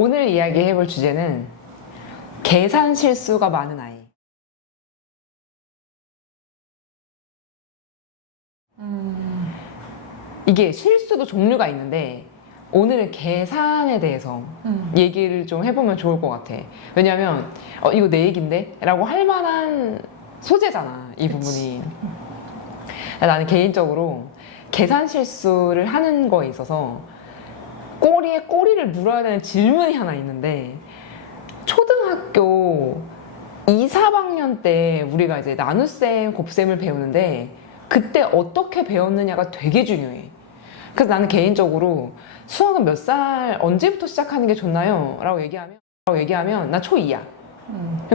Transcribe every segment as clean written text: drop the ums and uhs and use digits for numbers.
오늘 이야기해볼 주제는 계산 실수가 많은 아이. 이게 실수도 종류가 있는데 오늘은 계산에 대해서 얘기를 좀 해보면 좋을 것 같아. 왜냐면 이거 내 얘긴데? 라고 할 만한 소재잖아, 이 부분이. 나는 개인적으로 계산 실수를 하는 거에 있어서 꼬리에 꼬리를 물어야 되는 질문이 하나 있는데, 초등학교 2, 3학년 때 우리가 이제 나눗셈, 곱셈을 배우는데 그때 어떻게 배웠느냐가 되게 중요해. 그래서 나는 개인적으로 수학은 몇 살, 언제부터 시작하는 게 좋나요? 라고 얘기하면 나 초2야.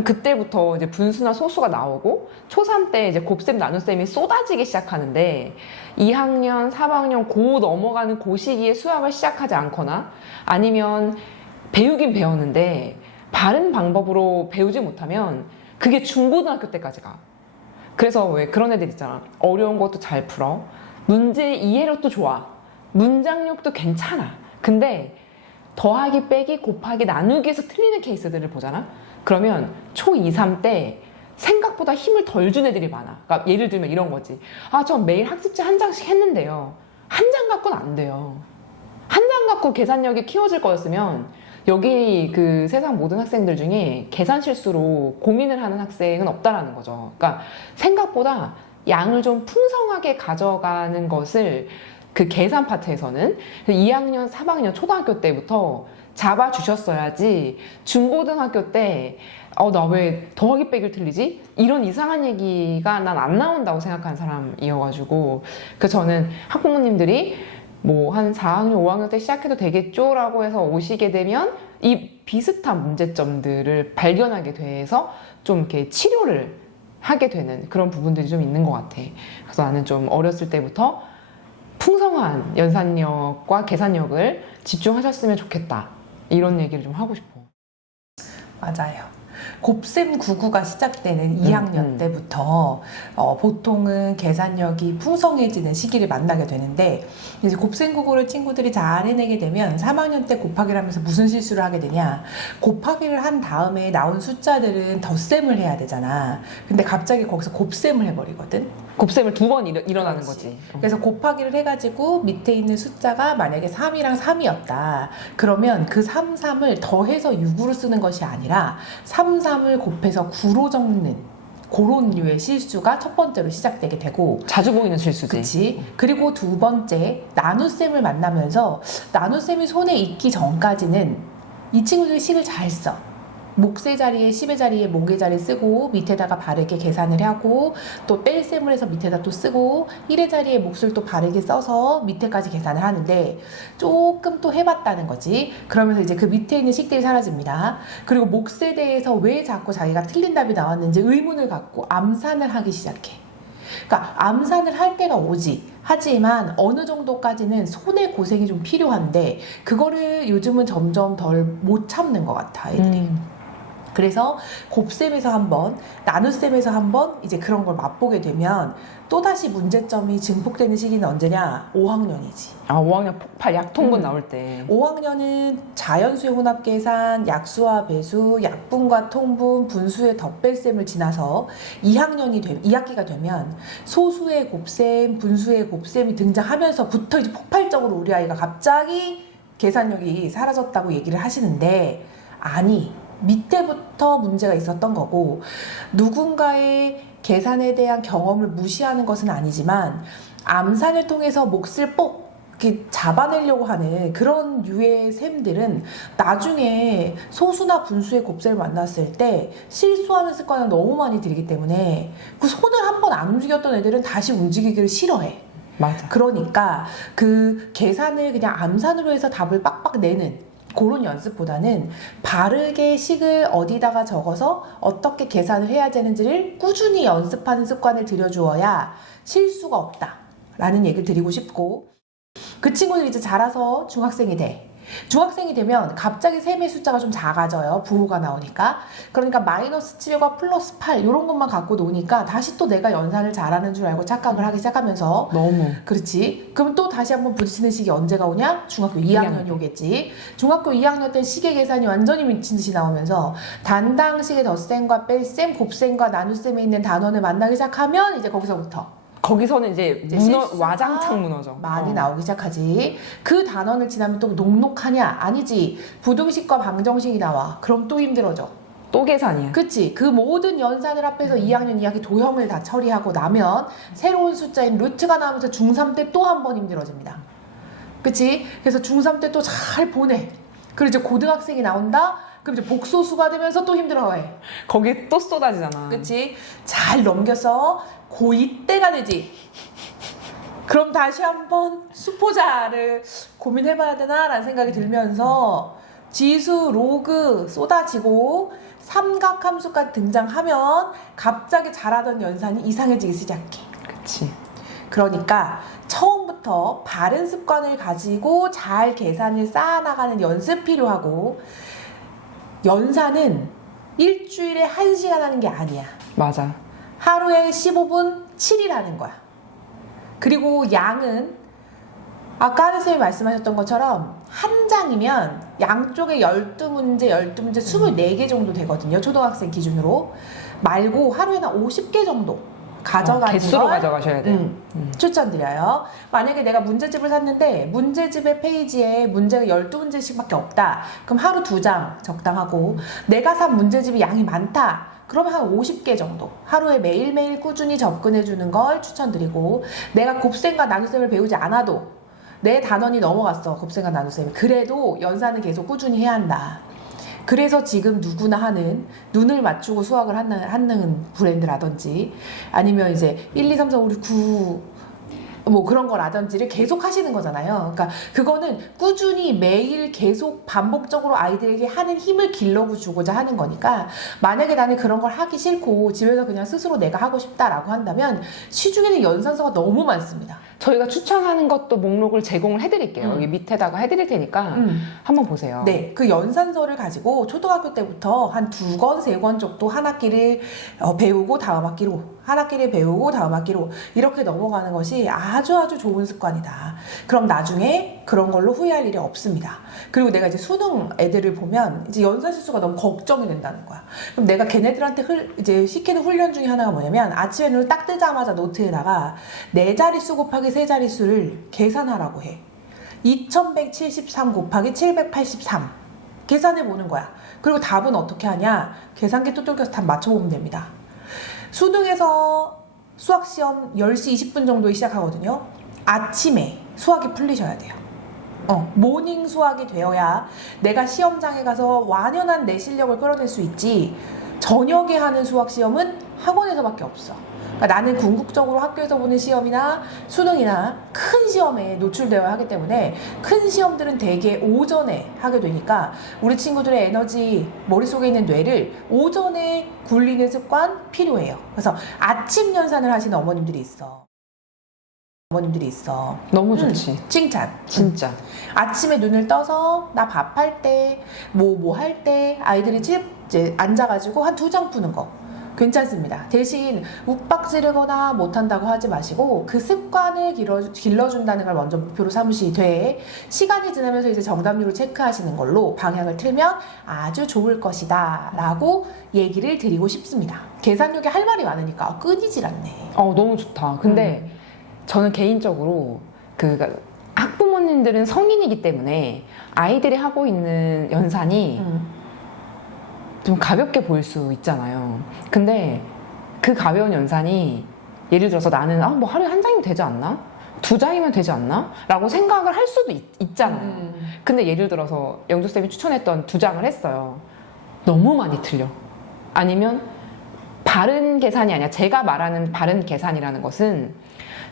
그때부터 이제 분수나 소수가 나오고 초3 때 이제 곱셈, 나눗셈이 쏟아지기 시작하는데 2학년, 3학년 고 넘어가는 고 시기에 수학을 시작하지 않거나 아니면 배우긴 배웠는데 바른 방법으로 배우지 못하면 그게 중고등학교 때까지 가. 그래서 왜 그런 애들 있잖아. 어려운 것도 잘 풀어. 문제 이해력도 좋아. 문장력도 괜찮아. 근데 더하기, 빼기, 곱하기, 나누기에서 틀리는 케이스들을 보잖아. 그러면 초2, 3 때 생각보다 힘을 덜 준 애들이 많아. 그러니까 예를 들면 이런 거지. 전 매일 학습지 한 장씩 했는데요. 한 장 갖고는 안 돼요. 한 장 갖고 계산력이 키워질 거였으면 여기 그 세상 모든 학생들 중에 계산 실수로 고민을 하는 학생은 없다라는 거죠. 그러니까 생각보다 양을 좀 풍성하게 가져가는 것을 그 계산 파트에서는 2학년, 3학년 초등학교 때부터 잡아주셨어야지 중고등학교 때 나 왜 더하기 빼기를 틀리지? 이런 이상한 얘기가 난 안 나온다고 생각하는 사람이어가지고, 그래서 저는 학부모님들이 뭐 한 4학년, 5학년 때 시작해도 되겠죠? 라고 해서 오시게 되면 이 비슷한 문제점들을 발견하게 돼서 좀 이렇게 치료를 하게 되는 그런 부분들이 좀 있는 것 같아. 그래서 나는 좀 어렸을 때부터 풍성한 연산력과 계산력을 집중하셨으면 좋겠다. 이런 얘기를 좀 하고 싶어. 맞아요. 곱셈 99가 시작되는 2학년 때부터 보통은 계산력이 풍성해지는 시기를 만나게 되는데, 이제 곱셈 99를 친구들이 잘 해내게 되면 3학년 때 곱하기를 하면서 무슨 실수를 하게 되냐, 곱하기를 한 다음에 나온 숫자들은 덧셈을 해야 되잖아. 근데 갑자기 거기서 곱셈을 해버리거든. 곱셈을 두 번 일어나는 그렇지. 거지. 그래서 곱하기를 해가지고 밑에 있는 숫자가 만약에 3이랑 3이었다. 그러면 그 3, 3을 더해서 6으로 쓰는 것이 아니라 3, 3을 곱해서 9로 적는 그런 류의 실수가 첫 번째로 시작되게 되고, 자주 보이는 실수지. 그치? 그리고 두 번째, 나눗셈을 만나면서 나눗셈이 손에 익기 전까지는 이 친구들이 식을 잘 써. 목세 자리에 10의 자리에 목의 자리 쓰고 밑에다가 바르게 계산을 하고, 또 뺄셈을 해서 밑에다 또 쓰고 1의 자리에 몫을 또 바르게 써서 밑에까지 계산을 하는데, 조금 또 해봤다는 거지. 그러면서 이제 그 밑에 있는 식들이 사라집니다. 그리고 몫에 대해서 왜 자꾸 자기가 틀린 답이 나왔는지 의문을 갖고 암산을 하기 시작해. 그러니까 암산을 할 때가 오지. 하지만 어느 정도까지는 손의 고생이 좀 필요한데 그거를 요즘은 점점 덜 못 참는 것 같아, 애들이. 그래서 곱셈에서 한번, 나눗셈에서 한번 이제 그런 걸 맛보게 되면 또다시 문제점이 증폭되는 시기는 언제냐? 5학년이지. 5학년 폭발 약통분 나올 때. 5학년은 자연수의 혼합계산, 약수와 배수, 약분과 통분, 분수의 덧뺄셈을 지나서 2학기가 되면 소수의 곱셈, 분수의 곱셈이 등장하면서부터 이제 폭발적으로 우리 아이가 갑자기 계산력이 사라졌다고 얘기를 하시는데, 아니, 밑에부터 문제가 있었던 거고, 누군가의 계산에 대한 경험을 무시하는 것은 아니지만 암산을 통해서 몫을 꼭 이렇게 잡아내려고 하는 그런 류의 셈들은 나중에 소수나 분수의 곱셈을 만났을 때 실수하는 습관을 너무 많이 들이기 때문에 그 손을 한 번 안 움직였던 애들은 다시 움직이기를 싫어해. 맞아. 그러니까 그 계산을 그냥 암산으로 해서 답을 빡빡 내는 그런 연습보다는 바르게 식을 어디다가 적어서 어떻게 계산을 해야 되는지를 꾸준히 연습하는 습관을 들여주어야 실수가 없다 라는 얘기를 드리고 싶고, 그 친구들이 이제 자라서 중학생이 돼. 중학생이 되면 갑자기 셈의 숫자가 좀 작아져요. 부호가 나오니까. 그러니까 마이너스 7과 플러스 8 이런 것만 갖고 노니까 다시 또 내가 연산을 잘하는 줄 알고 착각을 하기 시작하면서 너무. 그렇지. 그럼 또 다시 한번 부딪히는 시기 언제가 오냐? 중학교 2학년이 오겠지. 중학교 2학년 때 시계 계산이 완전히 미친 듯이 나오면서 단당식의 덧셈과 뺄셈, 곱셈과 나눗셈에 있는 단원을 만나기 시작하면 이제 거기서는 이제 실수가 와장창 무너져. 많이 나오기 시작하지. 그 단원을 지나면 또 녹록하냐? 아니지. 부등식과 방정식이 나와. 그럼 또 힘들어져. 또 계산이야. 그치? 그 모든 연산을 합해서 2학년 2학기 도형을 다 처리하고 나면 새로운 숫자인 루트가 나오면서 중3 때 또 한 번 힘들어집니다. 그치? 그래서 중3 때 또 잘 보내. 그리고 이제 고등학생이 나온다? 그럼 이제 복소수가 되면서 또 힘들어해. 거기 또 쏟아지잖아. 그치? 잘 넘겨서 고2 때가 되지. 그럼 다시 한번 수포자를 고민해봐야 되나라는 생각이 들면서 지수, 로그 쏟아지고 삼각함수까지 등장하면 갑자기 잘하던 연산이 이상해지기 시작해. 그치. 그러니까 처음부터 바른 습관을 가지고 잘 계산을 쌓아나가는 연습 필요하고 연산은 일주일에 1시간 하는 게 아니야. 맞아. 하루에 15분 7일 하는 거야. 그리고 양은 아까 하는 쌤이 말씀하셨던 것처럼 한 장이면 양쪽에 12문제, 12문제 24개 정도 되거든요. 초등학생 기준으로. 말고 하루에 한 50개 정도 가져가는 개수로 걸 가져가셔야 돼요. 추천드려요. 만약에 내가 문제집을 샀는데 문제집의 페이지에 문제가 12문제씩밖에 없다. 그럼 하루 2장 적당하고 내가 산 문제집이 양이 많다. 그러면 한 50개 정도 하루에 매일매일 꾸준히 접근해주는 걸 추천드리고 내가 곱셈과 나눗셈을 배우지 않아도 내 단원이 넘어갔어. 곱셈과 나눗셈이. 그래도 연산은 계속 꾸준히 해야 한다. 그래서 지금 누구나 하는 눈을 맞추고 수학을 하는 브랜드라든지 아니면 이제 1, 2, 3, 4, 5, 6, 9 뭐 그런 거라든지를 계속 하시는 거잖아요. 그러니까 그거는 꾸준히 매일 계속 반복적으로 아이들에게 하는 힘을 길러주고자 하는 거니까 만약에 나는 그런 걸 하기 싫고 집에서 그냥 스스로 내가 하고 싶다라고 한다면 시중에는 연산서가 너무 많습니다. 저희가 추천하는 것도 목록을 제공을 해드릴게요. 여기 밑에다가 해드릴 테니까 한번 보세요. 네, 그 연산서를 가지고 초등학교 때부터 한 2권, 3권 정도 한 학기를 배우고 다음 학기로 한 학기를 배우고 다음 학기로 이렇게 넘어가는 것이 아주 좋은 습관이다. 그럼 나중에 그런 걸로 후회할 일이 없습니다. 그리고 내가 이제 수능 애들을 보면 이제 연산 실수가 너무 걱정이 된다는 거야. 그럼 내가 걔네들한테 이제 시키는 훈련 중에 하나가 뭐냐면 아침에 눈을 딱 뜨자마자 노트에다가 4자릿수 곱하기 3자릿수를 계산하라고 해. 2173 곱하기 783 계산해 보는 거야. 그리고 답은 어떻게 하냐? 계산기 두들겨서 답 맞춰보면 됩니다. 수능에서 수학시험 10시 20분 정도에 시작하거든요. 아침에 수학이 풀리셔야 돼요. 모닝 수학이 되어야 내가 시험장에 가서 완연한 내 실력을 끌어낼 수 있지. 저녁에 하는 수학 시험은 학원에서밖에 없어. 그러니까 나는 궁극적으로 학교에서 보는 시험이나 수능이나 큰 시험에 노출되어야 하기 때문에 큰 시험들은 대개 오전에 하게 되니까 우리 친구들의 에너지, 머릿속에 있는 뇌를 오전에 굴리는 습관 필요해요. 그래서 아침 연산을 하시는 어머님들이 있어. 너무 좋지. 칭찬. 진짜. 아침에 눈을 떠서 나 밥할 때, 뭐 할 때 아이들이 이제 앉아가지고 한 2장 푸는 거. 괜찮습니다. 대신 욱박지르거나 못한다고 하지 마시고 그 습관을 길러준다는 걸 먼저 목표로 삼으시되 시간이 지나면서 이제 정답률을 체크하시는 걸로 방향을 틀면 아주 좋을 것이다 라고 얘기를 드리고 싶습니다. 계산력에 할 말이 많으니까 끊이질 않네. 너무 좋다. 근데 저는 개인적으로 학부모님들은 성인이기 때문에 아이들이 하고 있는 연산이 좀 가볍게 보일 수 있잖아요. 근데 그 가벼운 연산이 예를 들어서 나는 뭐 하루에 1장이면 되지 않나? 2장이면 되지 않나? 라고 생각을 할 수도 있잖아요. 근데 예를 들어서 영주쌤이 추천했던 2장을 했어요. 너무 많이 틀려. 아니면 바른 계산이 아니라 제가 말하는 바른 계산이라는 것은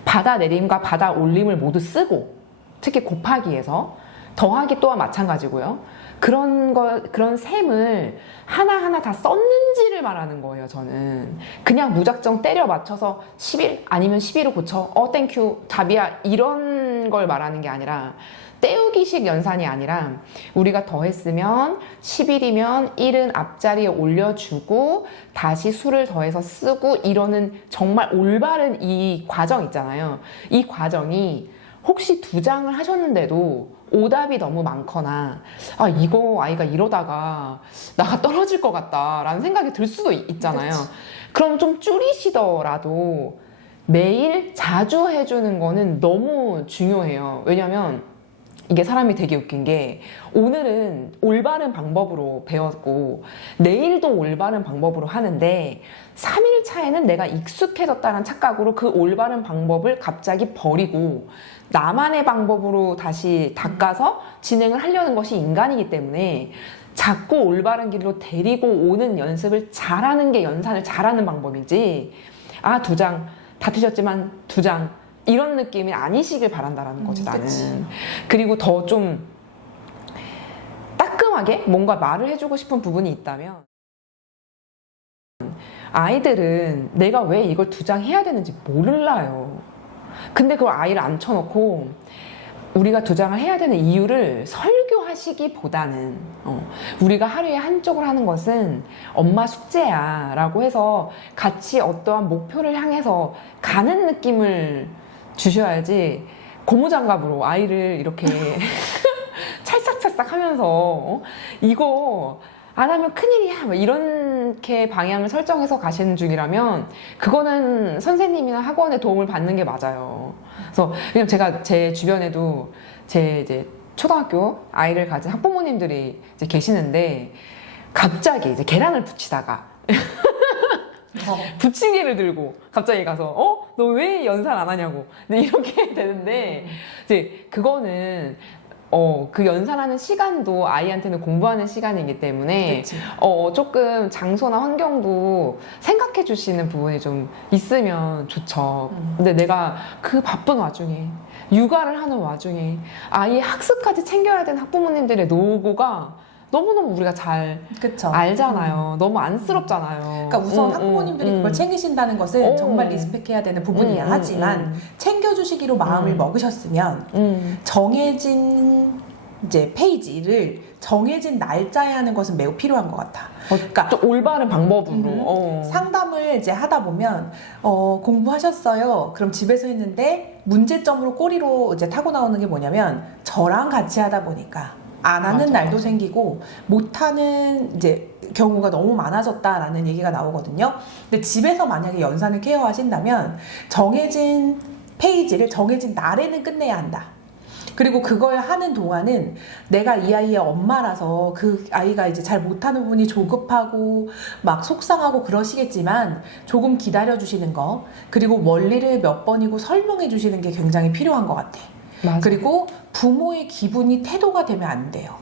받아내림과 받아올림을 모두 쓰고 특히 곱하기에서 더하기 또한 마찬가지고요. 그런 셈을 하나하나 다 썼는지를 말하는 거예요, 저는. 그냥 무작정 때려 맞춰서 11 아니면 12로 고쳐. 땡큐, 답이야. 이런 걸 말하는 게 아니라 때우기식 연산이 아니라 우리가 더했으면 10일이면 1은 앞자리에 올려주고 다시 수를 더해서 쓰고 이러는 정말 올바른 이 과정 있잖아요. 이 과정이 혹시 2장을 하셨는데도 오답이 너무 많거나 아 이거 아이가 이러다가 나가 떨어질 것 같다 라는 생각이 들 수도 있잖아요. 그치. 그럼 좀 줄이시더라도 매일 자주 해주는 거는 너무 중요해요. 왜냐면 이게 사람이 되게 웃긴 게 오늘은 올바른 방법으로 배웠고 내일도 올바른 방법으로 하는데 3일 차에는 내가 익숙해졌다는 착각으로 그 올바른 방법을 갑자기 버리고 나만의 방법으로 다시 닦아서 진행을 하려는 것이 인간이기 때문에 자꾸 올바른 길로 데리고 오는 연습을 잘하는 게 연산을 잘하는 방법이지 아 2장 다 드셨지만 2장 이런 느낌이 아니시길 바란다라는 거지 나는. 그치. 그리고 더 좀 따끔하게 뭔가 말을 해주고 싶은 부분이 있다면 아이들은 내가 왜 이걸 2장 해야 되는지 몰라요. 근데 그걸 아이를 앉혀놓고 우리가 2장을 해야 되는 이유를 설교하시기보다는 우리가 하루에 한쪽을 하는 것은 엄마 숙제야 라고 해서 같이 어떠한 목표를 향해서 가는 느낌을 주셔야지 고무장갑으로 아이를 이렇게 찰싹찰싹 하면서 이거 안 하면 큰일이야 뭐 이렇게 방향을 설정해서 가시는 중이라면 그거는 선생님이나 학원의 도움을 받는 게 맞아요. 그래서 왜냐면 제가 제 주변에도 제 이제 초등학교 아이를 가진 학부모님들이 이제 계시는데 갑자기 이제 계란을 부치다가 부치개를 들고 갑자기 가서 너 왜 연산 안 하냐고 근데 이렇게 되는데 이제 그거는 그 연산하는 시간도 아이한테는 공부하는 시간이기 때문에 그치. 조금 장소나 환경도 생각해 주시는 부분이 좀 있으면 좋죠. 근데 내가 그 바쁜 와중에 육아를 하는 와중에 아이의 학습까지 챙겨야 되는 학부모님들의 노고가 너무너무 우리가 잘 그쵸. 알잖아요. 너무 안쓰럽잖아요. 그러니까 우선 학부모님들이 그걸 챙기신다는 것은 정말 리스펙해야 되는 부분이야. 하지만 챙겨주시기로 마음을 먹으셨으면 정해진 이제 페이지를 정해진 날짜에 하는 것은 매우 필요한 것 같아. 그러니까 좀 올바른 방법으로 상담을 이제 하다 보면 공부하셨어요. 그럼 집에서 했는데 문제점으로 꼬리로 이제 타고 나오는 게 뭐냐면 저랑 같이 하다 보니까 안 하는 맞아, 날도 맞아. 생기고 못하는 이제 경우가 너무 많아졌다라는 얘기가 나오거든요. 근데 집에서 만약에 연산을 케어하신다면 정해진 페이지를 정해진 날에는 끝내야 한다. 그리고 그걸 하는 동안은 내가 이 아이의 엄마라서 그 아이가 이제 잘 못하는 부분이 조급하고 막 속상하고 그러시겠지만 조금 기다려 주시는 거 그리고 원리를 몇 번이고 설명해 주시는 게 굉장히 필요한 것 같아. 맞아. 그리고 부모의 기분이 태도가 되면 안 돼요.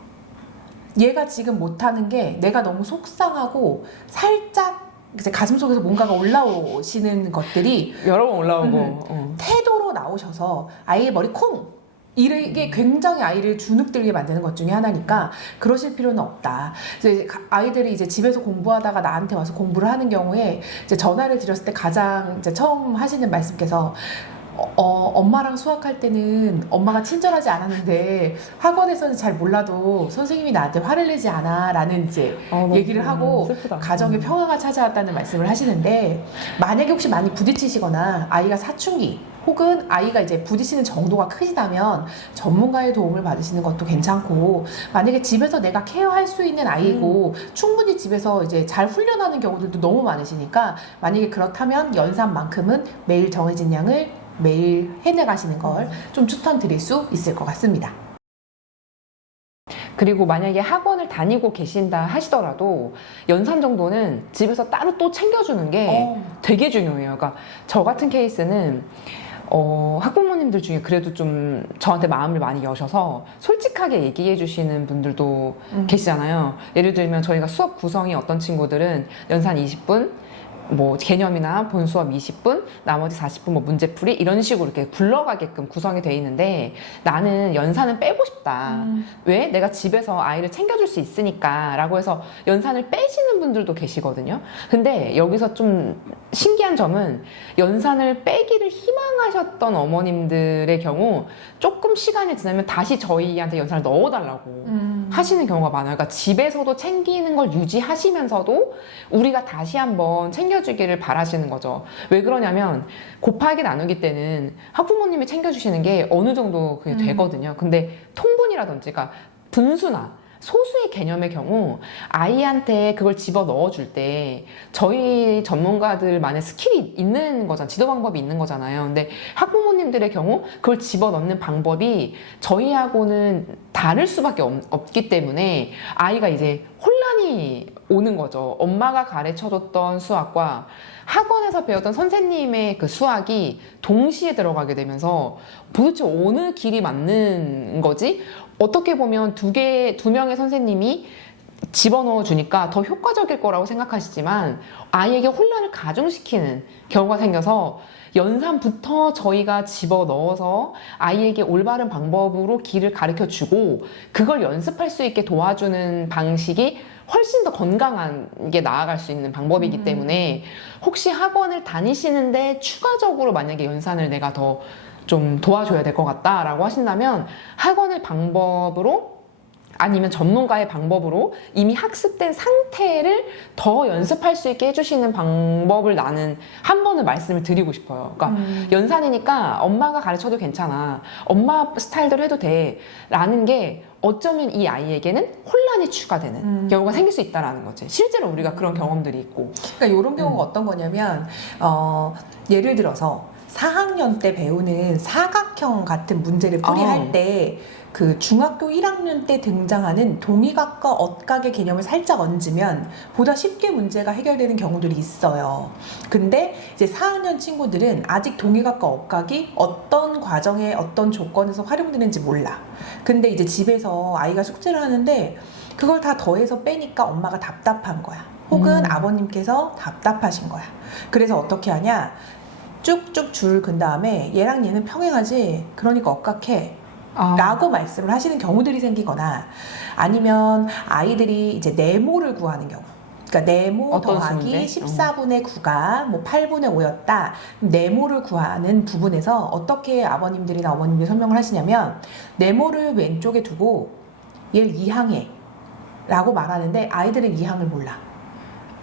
얘가 지금 못하는 게 내가 너무 속상하고 살짝 이제 가슴속에서 뭔가가 올라오시는 것들이 여러 번 올라오고 태도로 나오셔서 아이의 머리 콩! 이게 굉장히 아이를 주눅들게 만드는 것 중에 하나니까 그러실 필요는 없다. 이제 아이들이 이제 집에서 공부하다가 나한테 와서 공부를 하는 경우에 이제 전화를 드렸을 때 가장 이제 처음 하시는 말씀께서 엄마랑 수학할 때는 엄마가 친절하지 않았는데 학원에서는 잘 몰라도 선생님이 나한테 화를 내지 않아 라는 이제 얘기를 하고 슬프다. 가정의 평화가 찾아왔다는 말씀을 하시는데 만약에 혹시 많이 부딪히시거나 아이가 사춘기 혹은 아이가 이제 부딪히는 정도가 크시다면 전문가의 도움을 받으시는 것도 괜찮고 만약에 집에서 내가 케어할 수 있는 아이고 충분히 집에서 이제 잘 훈련하는 경우들도 너무 많으시니까 만약에 그렇다면 연산만큼은 매일 정해진 양을 매일 해내가시는 걸 좀 추천드릴 수 있을 것 같습니다. 그리고 만약에 학원을 다니고 계신다 하시더라도 연산 정도는 집에서 따로 또 챙겨주는 게 되게 중요해요. 그러니까 저 같은 케이스는 학부모님들 중에 그래도 좀 저한테 마음을 많이 여셔서 솔직하게 얘기해 주시는 분들도 계시잖아요. 예를 들면 저희가 수업 구성이 어떤 친구들은 연산 20분, 뭐 개념이나 본 수업 20분, 나머지 40분 뭐 문제풀이 이런 식으로 이렇게 굴러가게끔 구성이 돼 있는데 나는 연산은 빼고 싶다. 왜? 내가 집에서 아이를 챙겨줄 수 있으니까 라고 해서 연산을 빼시는 분들도 계시거든요. 근데 여기서 좀 신기한 점은 연산을 빼기를 희망하셨던 어머님들의 경우 조금 시간이 지나면 다시 저희한테 연산을 넣어달라고 하시는 경우가 많아요. 그러니까 집에서도 챙기는 걸 유지하시면서도 우리가 다시 한번 챙겨주기를 바라시는 거죠. 왜 그러냐면 곱하기 나누기 때는 학부모님이 챙겨주시는 게 어느 정도 그게 되거든요. 근데 통분이라든지 그러니까 분수나 소수의 개념의 경우 아이한테 그걸 집어 넣어줄 때 저희 전문가들만의 스킬이 있는 거잖아요. 지도 방법이 있는 거잖아요. 근데 학부모님들의 경우 그걸 집어 넣는 방법이 저희하고는 다를 수밖에 없기 때문에 아이가 이제 혼란이 오는 거죠. 엄마가 가르쳐줬던 수학과 학원에서 배웠던 선생님의 그 수학이 동시에 들어가게 되면서 도대체 어느 길이 맞는 거지? 어떻게 보면 두 명의 선생님이 집어넣어 주니까 더 효과적일 거라고 생각하시지만 아이에게 혼란을 가중시키는 경우가 생겨서 연산부터 저희가 집어넣어서 아이에게 올바른 방법으로 길을 가르쳐 주고 그걸 연습할 수 있게 도와주는 방식이 훨씬 더 건강하게 나아갈 수 있는 방법이기 때문에 혹시 학원을 다니시는데 추가적으로 만약에 연산을 내가 더 좀 도와줘야 될 것 같다라고 하신다면 학원의 방법으로 아니면 전문가의 방법으로 이미 학습된 상태를 더 연습할 수 있게 해주시는 방법을 나는 한 번은 말씀을 드리고 싶어요. 그러니까 연산이니까 엄마가 가르쳐도 괜찮아. 엄마 스타일대로 해도 돼. 라는 게 어쩌면 이 아이에게는 혼란이 추가되는 경우가 생길 수 있다는 거지. 실제로 우리가 그런 경험들이 있고. 그러니까 이런 경우가 어떤 거냐면 예를 들어서 4학년 때 배우는 사각형 같은 문제를 풀이할 때 그 중학교 1학년 때 등장하는 동의각과 억각의 개념을 살짝 얹으면 보다 쉽게 문제가 해결되는 경우들이 있어요. 근데 이제 4학년 친구들은 아직 동의각과 억각이 어떤 과정에 어떤 조건에서 활용되는지 몰라. 근데 이제 집에서 아이가 숙제를 하는데 그걸 다 더해서 빼니까 엄마가 답답한 거야. 혹은 아버님께서 답답하신 거야. 그래서 어떻게 하냐? 쭉쭉 줄 근 다음에 얘랑 얘는 평행하지? 그러니까 억각해. 라고 말씀을 하시는 경우들이 생기거나 아니면 아이들이 이제 네모를 구하는 경우. 그러니까 네모 더하기 14분의 9가 뭐 8분의 5였다. 네모를 구하는 부분에서 어떻게 아버님들이나 어머님들이 설명을 하시냐면 네모를 왼쪽에 두고 얘를 2항해 라고 말하는데 아이들은 2항을 몰라.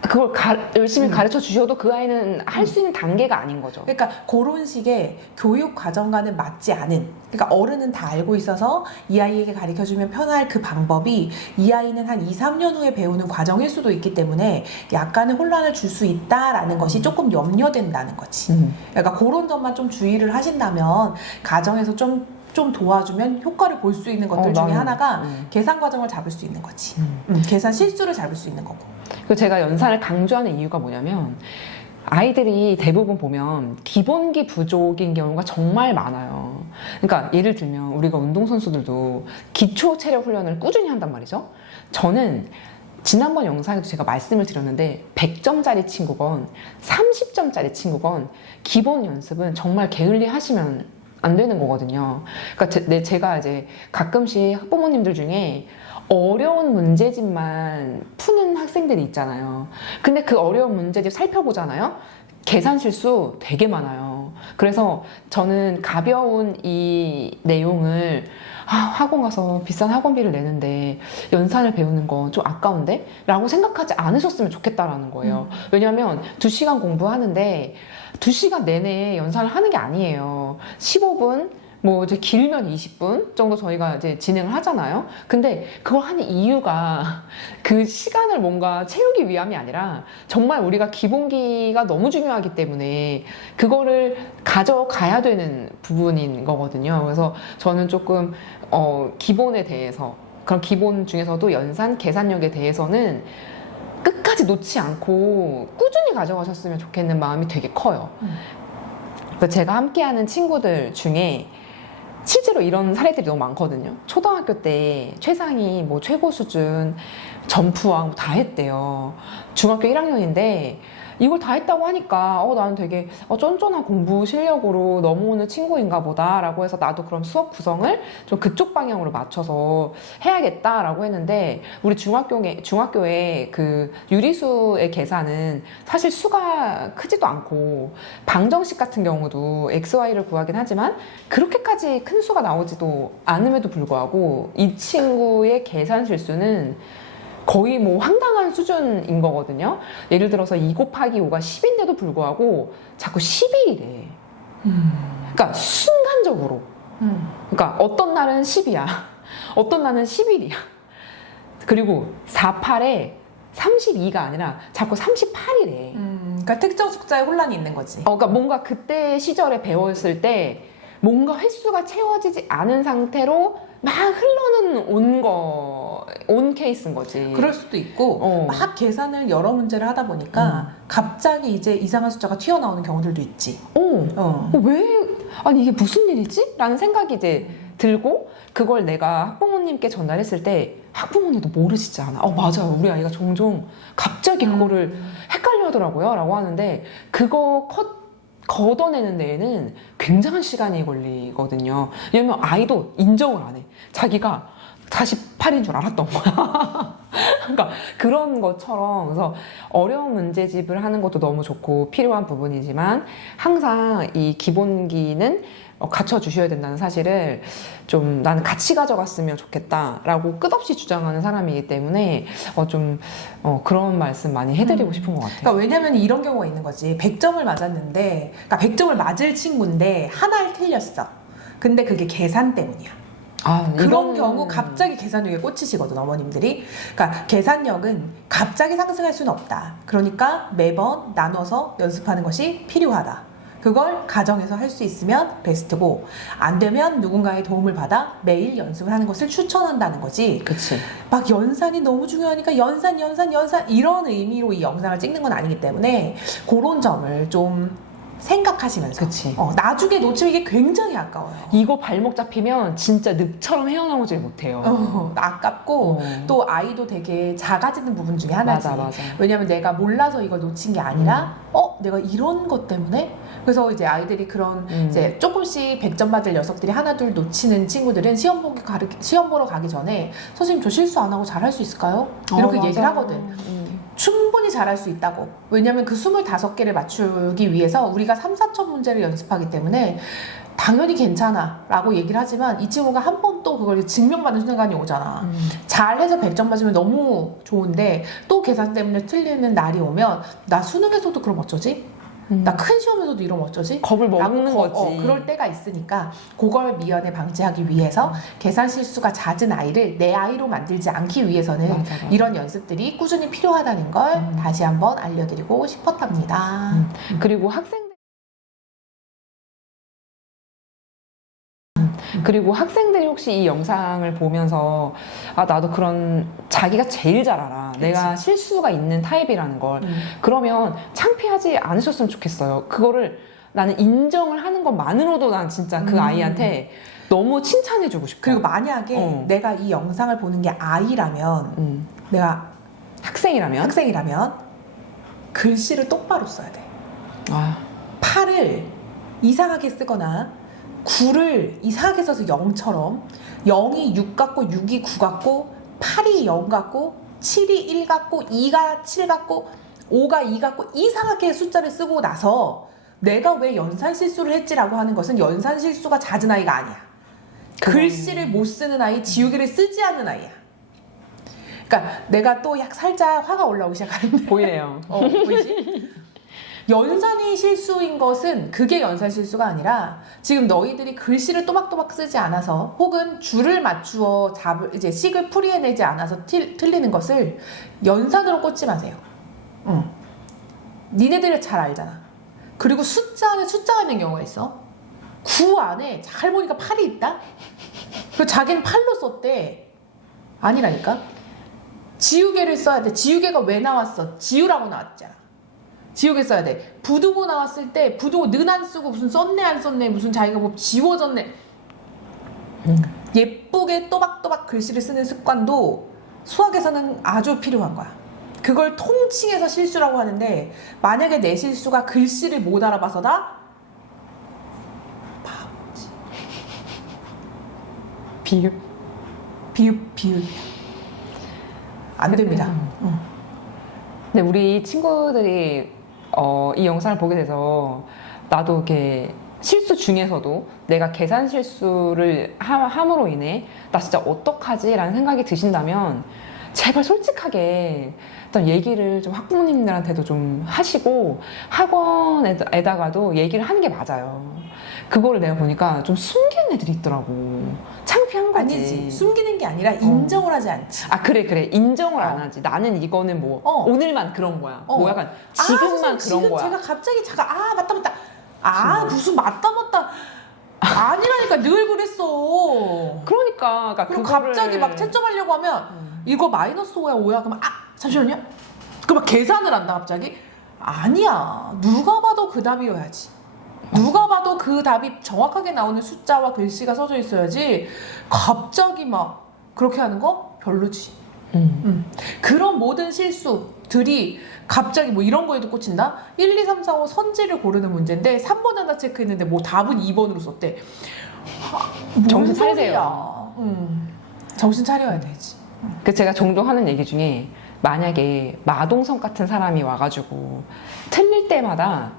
그걸 열심히 가르쳐 주셔도 그 아이는 할 수 있는 단계가 아닌 거죠. 그러니까 그런 식의 교육 과정과는 맞지 않은, 그러니까 어른은 다 알고 있어서 이 아이에게 가르쳐주면 편할 그 방법이 이 아이는 한 2, 3년 후에 배우는 과정일 수도 있기 때문에 약간의 혼란을 줄 수 있다라는 것이 조금 염려된다는 거지. 그러니까 그런 점만 좀 주의를 하신다면 가정에서 좀 도와주면 효과를 볼 수 있는 것들 중에 하나가 계산 과정을 잡을 수 있는 거지. 계산 실수를 잡을 수 있는 거고. 그리고 제가 연산을 강조하는 이유가 뭐냐면 아이들이 대부분 보면 기본기 부족인 경우가 정말 많아요. 그러니까 예를 들면 우리가 운동선수들도 기초 체력 훈련을 꾸준히 한단 말이죠. 저는 지난번 영상에도 제가 말씀을 드렸는데 100점짜리 친구건 30점짜리 친구건 기본 연습은 정말 게을리 하시면 안 되는 거거든요. 그러니까 제가 이제 가끔씩 학부모님들 중에 어려운 문제집만 푸는 학생들이 있잖아요. 근데 그 어려운 문제집 살펴보잖아요. 계산 실수 되게 많아요. 그래서 저는 가벼운 이 내용을 학원 가서 비싼 학원비를 내는데 연산을 배우는 건 좀 아까운데? 라고 생각하지 않으셨으면 좋겠다라는 거예요. 왜냐하면 2시간 공부하는데 2시간 내내 연산을 하는 게 아니에요. 15분, 뭐 이제 길면 20분 정도 저희가 이제 진행을 하잖아요. 근데 그걸 하는 이유가 그 시간을 뭔가 채우기 위함이 아니라 정말 우리가 기본기가 너무 중요하기 때문에 그거를 가져가야 되는 부분인 거거든요. 그래서 저는 조금 기본에 대해서 그런 기본 중에서도 연산, 계산력에 대해서는 끝까지 놓지 않고 꾸준히 가져가셨으면 좋겠는 마음이 되게 커요. 그래서 제가 함께하는 친구들 중에 실제로 이런 사례들이 너무 많거든요. 초등학교 때 최상위 뭐 최고 수준 점프왕 다 했대요. 중학교 1학년인데 이걸 다 했다고 하니까 나는 되게 쫀쫀한 공부 실력으로 넘어오는 친구인가 보다라고 해서 나도 그럼 수업 구성을 좀 그쪽 방향으로 맞춰서 해야겠다라고 했는데 우리 중학교에 그 유리수의 계산은 사실 수가 크지도 않고 방정식 같은 경우도 XY를 구하긴 하지만 그렇게까지 큰 수가 나오지도 않음에도 불구하고 이 친구의 계산 실수는 거의 뭐 황당한 수준인 거거든요. 예를 들어서 2 곱하기 5가 10인데도 불구하고 자꾸 11이래. 그러니까 순간적으로. 그러니까 어떤 날은 10이야. 어떤 날은 11이야. 그리고 48에 32가 아니라 자꾸 38이래. 그러니까 특정 숫자에 혼란이 있는 거지. 그러니까 뭔가 그때 시절에 배웠을 때 뭔가 횟수가 채워지지 않은 상태로 막 흘러는 온 케이스인 거지. 그럴 수도 있고 막 계산을 여러 문제를 하다 보니까 갑자기 이제 이상한 숫자가 튀어나오는 경우들도 있지. 왜? 아니 이게 무슨 일이지? 라는 생각이 이제 들고 그걸 내가 학부모님께 전달했을 때 학부모님도 모르시지 않아. 맞아요. 우리 아이가 종종 갑자기 그거를 헷갈려 하더라고요. 라고 하는데 그거 걷어내는 데에는 굉장한 시간이 걸리거든요. 왜냐면 아이도 인정을 안 해. 자기가 48인 줄 알았던 거야. 그러니까 그런 것처럼 그래서 어려운 문제집을 하는 것도 너무 좋고 필요한 부분이지만 항상 이 기본기는 갖춰주셔야 된다는 사실을 좀 나는 같이 가져갔으면 좋겠다라고 끝없이 주장하는 사람이기 때문에 그런 말씀 많이 해드리고 싶은 것 같아요. 그러니까 왜냐면 이런 경우가 있는 거지. 100점을 맞았는데, 그러니까 100점을 맞을 친구인데 하나를 틀렸어. 근데 그게 계산 때문이야. 그런 경우 갑자기 계산력에 꽂히시거든, 어머님들이. 그러니까 계산력은 갑자기 상승할 수는 없다. 그러니까 매번 나눠서 연습하는 것이 필요하다. 그걸 가정에서 할 수 있으면 베스트고 안 되면 누군가의 도움을 받아 매일 연습을 하는 것을 추천한다는 거지. 그치. 막 연산이 너무 중요하니까 연산 이런 의미로 이 영상을 찍는 건 아니기 때문에 그런 점을 좀 생각하시면서 그치. 나중에 놓치면 이게 굉장히 아까워요. 이거 발목 잡히면 진짜 늪처럼 헤어나오질 못해요. 아깝고 또 아이도 되게 작아지는 부분 중에 하나지. 맞아. 왜냐면 내가 몰라서 이걸 놓친 게 아니라 내가 이런 것 때문에 그래서 이제 아이들이 그런 이제 조금씩 100점 받을 녀석들이 하나 둘 놓치는 친구들은 시험 보러 가기 전에 선생님 저 실수 안 하고 잘할 수 있을까요? 이렇게 맞아. 얘기를 하거든. 충분히 잘할 수 있다고. 왜냐면 그 25개를 맞추기 위해서 우리가 3, 4천 문제를 연습하기 때문에 당연히 괜찮아 라고 얘기를 하지만 이 친구가 한 번 또 그걸 증명받는 순간이 오잖아. 잘해서 100점 맞으면 너무 좋은데 또 계산 때문에 틀리는 날이 오면 나 수능에서도 그럼 어쩌지? 나 큰 시험에서도 이러면 어쩌지? 겁을 먹는 거지. 그럴 때가 있으니까 그걸 미연에 방지하기 위해서 계산 실수가 잦은 아이를 내 아이로 만들지 않기 위해서는 맞아. 이런 연습들이 꾸준히 필요하다는 걸 다시 한번 알려드리고 싶었답니다. 그리고 학생들이 혹시 이 영상을 보면서 나도 그런 자기가 제일 잘 알아. 그치. 내가 실수가 있는 타입이라는 걸. 그러면 창피하지 않으셨으면 좋겠어요. 그거를 나는 인정을 하는 것만으로도 난 진짜 그 아이한테 너무 칭찬해주고 싶어. 그리고 만약에 내가 이 영상을 보는 게 아이라면 내가 학생이라면 글씨를 똑바로 써야 돼. 팔을 이상하게 쓰거나 9를 이상하게 써서 0처럼 0이 6 같고 6이 9 같고 8이 0 같고 7이 1 같고 2가 7 같고 5가 2 같고 이상하게 숫자를 쓰고 나서 내가 왜 연산 실수를 했지라고 하는 것은 연산 실수가 잦은 아이가 아니야. 글씨를 못 쓰는 아이, 지우개를 쓰지 않는 아이야. 그러니까 내가 또 살짝 화가 올라오기 시작하는데 보이네요. 보이지? 연산이 실수인 것은 그게 연산 실수가 아니라 지금 너희들이 글씨를 또박또박 쓰지 않아서 혹은 줄을 맞추어 이제 식을 풀이해내지 않아서 틀리는 것을 연산으로 꽂지 마세요. 니네들이 잘 알잖아. 그리고 숫자 안에 숫자가 있는 경우가 있어. 9 안에 잘 보니까 8이 있다? 그리고 자기는 8로 썼대. 아니라니까. 지우개를 써야 돼. 지우개가 왜 나왔어? 지우라고 나왔잖아. 지우개 써야 돼. 부두고 나왔을 때 부두고 는 안 쓰고 무슨 썼네 안 썼네 무슨 자기가 뭐 지워졌네. 예쁘게 또박또박 글씨를 쓰는 습관도 수학에서는 아주 필요한 거야. 그걸 통칭해서 실수라고 하는데 만약에 내 실수가 글씨를 못 알아봐서다? 바보지. 비읍. 비읍. 안 됩니다. 근데 우리 친구들이 이 영상을 보게 돼서 나도 이렇게 실수 중에서도 내가 계산 실수를 함으로 인해 나 진짜 어떡하지? 라는 생각이 드신다면 제발 솔직하게 일단 얘기를 좀 학부모님들한테도 좀 하시고 학원에다가도 얘기를 하는 게 맞아요. 그거를 내가 보니까 좀 숨기는 애들이 있더라고. 창피한 거지. 아니지. 숨기는 게 아니라 인정을 하지 않지. 아 그래 인정을 안 하지. 나는 이거는 뭐 오늘만 그런 거야. 뭐 약간 지금만 그런 지금 거야. 제가 갑자기 맞다. 무슨 맞다. 아니라니까 늘 그랬어. 그러니까 그리고 그거를 갑자기 막 채점하려고 하면 이거 마이너스 5야 5야 그러면 잠시만요. 그 막 계산을 한다 갑자기. 아니야. 누가 봐도 그 답이어야지. 누가 봐도 그 답이 정확하게 나오는 숫자와 글씨가 써져 있어야지. 갑자기 막 그렇게 하는 거 별로지. 그런 모든 실수들이 갑자기 뭐 이런 거에도 꽂힌다? 1, 2, 3, 4, 5 선지를 고르는 문제인데 3번 하나 체크했는데 뭐 답은 2번으로 썼대. 정신 차리세요. 정신 차려야 되지. 그 제가 종종 하는 얘기 중에 만약에 마동석 같은 사람이 와가지고 틀릴 때마다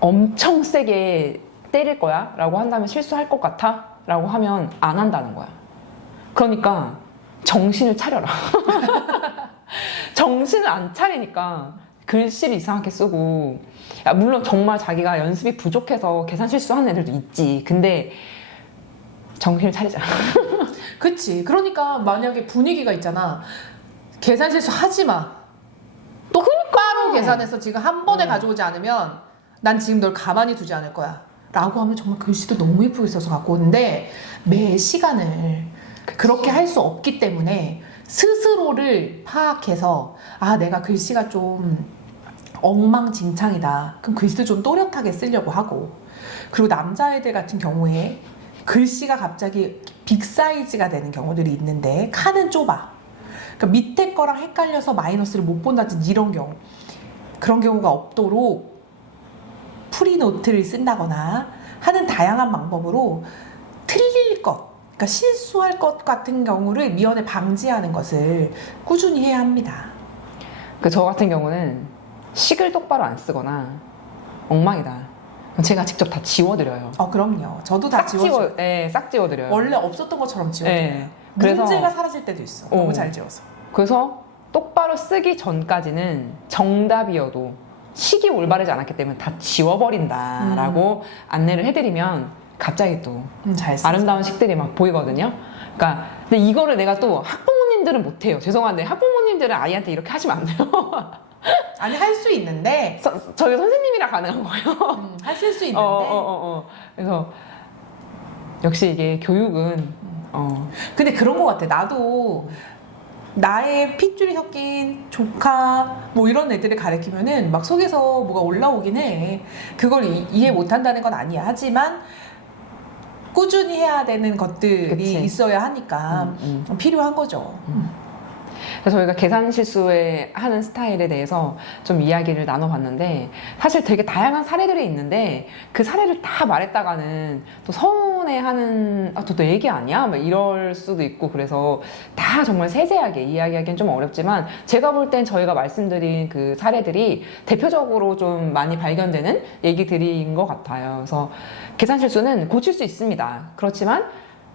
엄청 세게 때릴 거야? 라고 한다면 실수할 것 같아? 라고 하면 안 한다는 거야. 그러니까 정신을 차려라. 정신을 안 차리니까 글씨를 이상하게 쓰고 물론 정말 자기가 연습이 부족해서 계산 실수하는 애들도 있지. 근데 정신을 차리자. 그치. 그러니까 만약에 분위기가 있잖아. 계산 실수 하지 마. 똑바로 계산해서 지금 한 번에 가져오지 않으면 난 지금 널 가만히 두지 않을 거야. 라고 하면 정말 글씨도 너무 예쁘게 써서 갖고 오는데 매 시간을 그렇게 할 수 없기 때문에 스스로를 파악해서 내가 글씨가 좀 엉망진창이다. 그럼 글씨도 좀 또렷하게 쓰려고 하고 그리고 남자애들 같은 경우에 글씨가 갑자기 빅 사이즈가 되는 경우들이 있는데 칸은 좁아. 그러니까 밑에 거랑 헷갈려서 마이너스를 못 본다든지 이런 경우 그런 경우가 없도록 프리노트를 쓴다거나 하는 다양한 방법으로 틀릴 것 그러니까 실수할 것 같은 경우를 미연에 방지하는 것을 꾸준히 해야 합니다. 저 같은 경우는 식을 똑바로 안 쓰거나 엉망이다. 제가 직접 다 지워드려요. 그럼요. 저도 다 지워줘요. 싹 지워드려요. 원래 없었던 것처럼 지워줘요. 네. 그래서 문제가 사라질 때도 있어. 너무 잘 지워서. 그래서 똑바로 쓰기 전까지는 정답이어도 식이 올바르지 않았기 때문에 다 지워버린다라고 안내를 해드리면 갑자기 또 잘 쓰죠. 아름다운 식들이 막 보이거든요. 그러니까 근데 이거를 내가 또 학부모님들은 못해요. 죄송한데 학부모님들은 아이한테 이렇게 하시면 안 돼요. 아니 할 수 있는데 저희 선생님이랑 가능한 거예요. 하실 수 있는데 그래서 역시 이게 교육은 근데 그런 것 같아. 나도 나의 핏줄이 섞인 조카 뭐 이런 애들을 가르치면은 막 속에서 뭐가 올라오긴 해. 그걸 이해 못한다는 건 아니야. 하지만 꾸준히 해야 되는 것들이 그치. 있어야 하니까 필요한 거죠. 그래서 저희가 계산 실수에 하는 스타일에 대해서 좀 이야기를 나눠봤는데 사실 되게 다양한 사례들이 있는데 그 사례를 다 말했다가는 또 서운해하는 또 얘기 아니야? 막 이럴 수도 있고 그래서 다 정말 세세하게 이야기하기는 좀 어렵지만 제가 볼 땐 저희가 말씀드린 그 사례들이 대표적으로 좀 많이 발견되는 얘기들인 것 같아요. 그래서 계산 실수는 고칠 수 있습니다. 그렇지만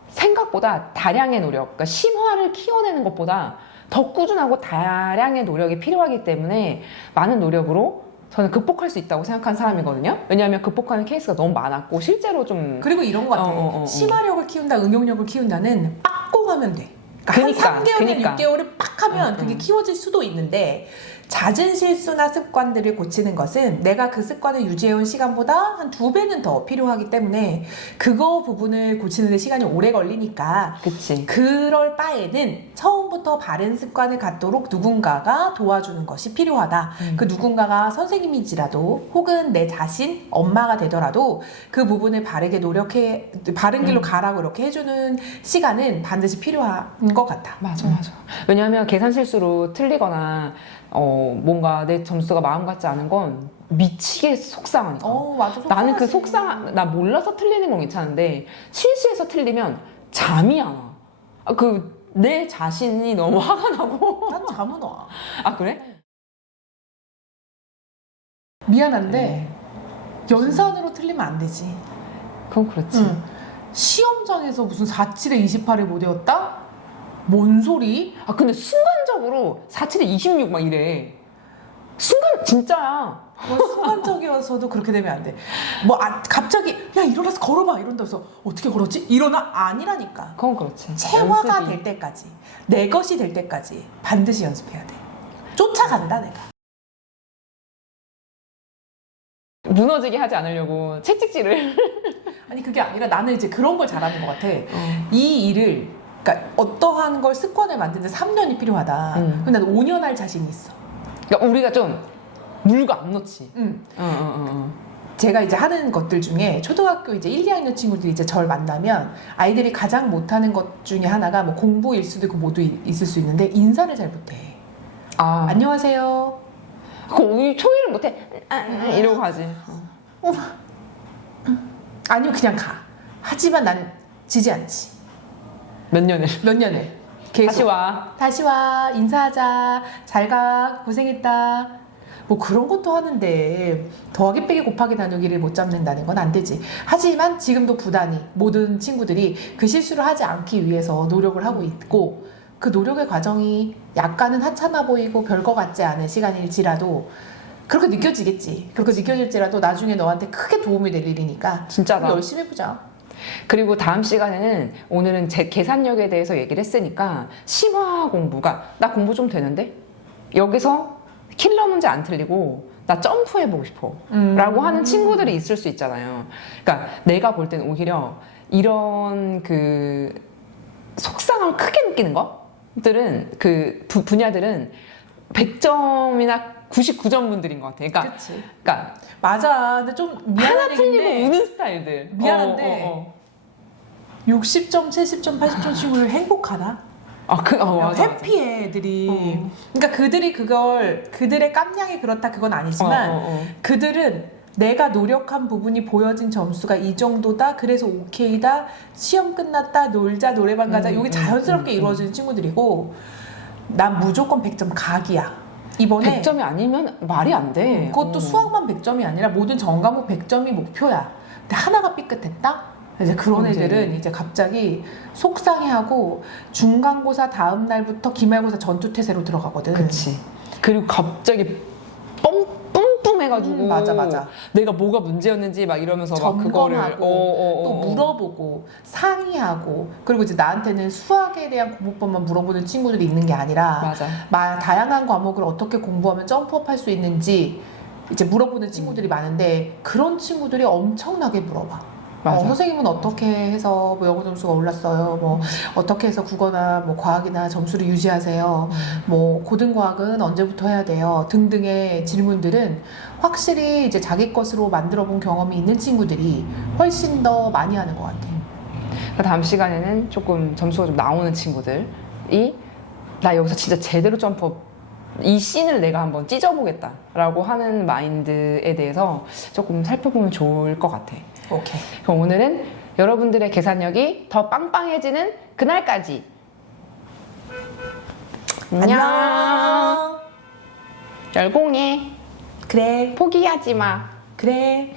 생각보다 다량의 노력, 그러니까 심화를 키워내는 것보다 더 꾸준하고 다량의 노력이 필요하기 때문에 많은 노력으로 저는 극복할 수 있다고 생각하는 사람이거든요. 왜냐하면 극복하는 케이스가 너무 많았고 실제로 좀 그리고 이런 것 같아. 심화력을 키운다, 응용력을 키운다는 빡공 하면 돼. 그러니까 한 3개월이나 6개월을 빡 하면 그게 키워질 수도 있는데 잦은 실수나 습관들을 고치는 것은 내가 그 습관을 유지해온 시간보다 한 2배는 더 필요하기 때문에 그거 부분을 고치는 데 시간이 오래 걸리니까 그치. 그럴 바에는 처음부터 바른 습관을 갖도록 누군가가 도와주는 것이 필요하다. 그 누군가가 선생님이지라도 혹은 내 자신, 엄마가 되더라도 그 부분을 바르게 노력해 바른 길로 가라고 이렇게 해주는 시간은 반드시 필요한 것 같아. 맞아. 왜냐하면 계산 실수로 틀리거나 뭔가 내 점수가 마음 같지 않은 건 미치게 속상하니까. 맞아. 나는 그 속상하지. 나 몰라서 틀리는 건 괜찮은데 실수해서 틀리면 잠이 안 와. 내 자신이 너무 화가 나고. 난 잠은 와. 아, 그래? 미안한데 연산으로 틀리면 안 되지. 그럼 그렇지. 응. 시험장에서 무슨 47에 28을 못 외웠다? 뭔 소리? 근데 순간적으로 47에 26 막 이래. 순간 진짜야. 순간적이어서도 그렇게 되면 안 돼. 갑자기 야 일어나서 걸어봐 이런다 해서 어떻게 걸었지? 일어나? 아니라니까. 그건 그렇지. 체화가 연습이. 될 때까지, 내 것이 될 때까지 반드시 연습해야 돼. 쫓아간다 내가. 무너지게 하지 않으려고 채찍질을. 아니 그게 아니라 나는 이제 그런 걸 잘하는 것 같아. 이 일을, 그러니까 어떠한 걸 습관을 만드는데 3년이 필요하다. 근데 나는 5년 할 자신이 있어. 그러니까 우리가 좀 물고 안 놓지. 제가 이제 하는 것들 중에 초등학교 이제 1, 2학년 친구들이 이제 저를 만나면 아이들이 가장 못하는 것 중에 하나가 뭐 공부일 수도 있고 모두 있을 수 있는데 인사를 잘 못해. 안녕하세요. 우리 초일을 못해. 이러고 가지. 아니면 그냥 가. 하지만 난 지지 않지. 몇 년을. 몇 년을. 계속. 다시 와. 인사하자. 잘 가. 고생했다. 뭐 그런 것도 하는데 더하기 빼기 곱하기 나누기를 못 잡는다는 건 안 되지. 하지만 지금도 부단히 모든 친구들이 그 실수를 하지 않기 위해서 노력을 하고 있고, 그 노력의 과정이 약간은 하찮아 보이고 별거 같지 않은 시간일지라도 그렇게 느껴지겠지. 그렇게 느껴질지라도 나중에 너한테 크게 도움이 될 일이니까 진짜다. 열심히 해보자. 그리고 다음 시간에는 오늘은 제 계산력에 대해서 얘기를 했으니까 심화 공부가 나 공부 좀 되는데 여기서 킬러 문제 안 틀리고 나 점프해보고 싶어 라고 하는 친구들이 있을 수 있잖아요. 그러니까 내가 볼 때는 오히려 이런 그 속상함을 크게 느끼는 것들은 그 분야들은 100점이나 99점 분들인 것 같아. 그러니까, 그치. 그러니까 맞아. 근데 좀 미안한 하나 틀리고 얘기인데 우는 스타일들. 미안한데 60점, 70점, 80점 친구들 행복하나? 맞아. 해피해 애들이. 그러니까 그들이 그들의 깜냥이 그렇다 그건 아니지만 그들은 내가 노력한 부분이 보여진 점수가 이 정도다, 그래서 오케이다, 시험 끝났다, 놀자, 노래방 가자, 이게 자연스럽게 이루어지는 친구들이고, 난 무조건 100점 각이야. 이번에 100점이 아니면 말이 안 돼. 그것도 수학만 100점이 아니라 모든 전과목 100점이 목표야. 근데 하나가 삐끗했다? 이제 그런 애들은 이제 갑자기 속상해하고 중간고사 다음 날부터 기말고사 전투태세로 들어가거든. 그치. 그리고 갑자기 뿜뿜해가지고 맞아. 내가 뭐가 문제였는지 막 이러면서 막 그거를 점검하고 또 물어보고 상의하고, 그리고 이제 나한테는 수학에 대한 공부법만 물어보는 친구들이 있는 게 아니라 맞아. 다양한 과목을 어떻게 공부하면 점프업할 수 있는지 이제 물어보는 친구들이 많은데, 그런 친구들이 엄청나게 물어봐. 선생님은 어떻게 해서 뭐 영어 점수가 올랐어요? 뭐 어떻게 해서 국어나 뭐 과학이나 점수를 유지하세요? 뭐 고등과학은 언제부터 해야 돼요? 등등의 질문들은 확실히 이제 자기 것으로 만들어 본 경험이 있는 친구들이 훨씬 더 많이 하는 것 같아. 다음 시간에는 조금 점수가 좀 나오는 친구들이 나 여기서 진짜 제대로 점프업, 이 씬을 내가 한번 찢어보겠다라고 하는 마인드에 대해서 조금 살펴보면 좋을 것 같아. 오케이. 그럼 오늘은 여러분들의 계산력이 더 빵빵해지는 그날까지. 안녕. 열공해. 그래. 포기하지 마. 그래.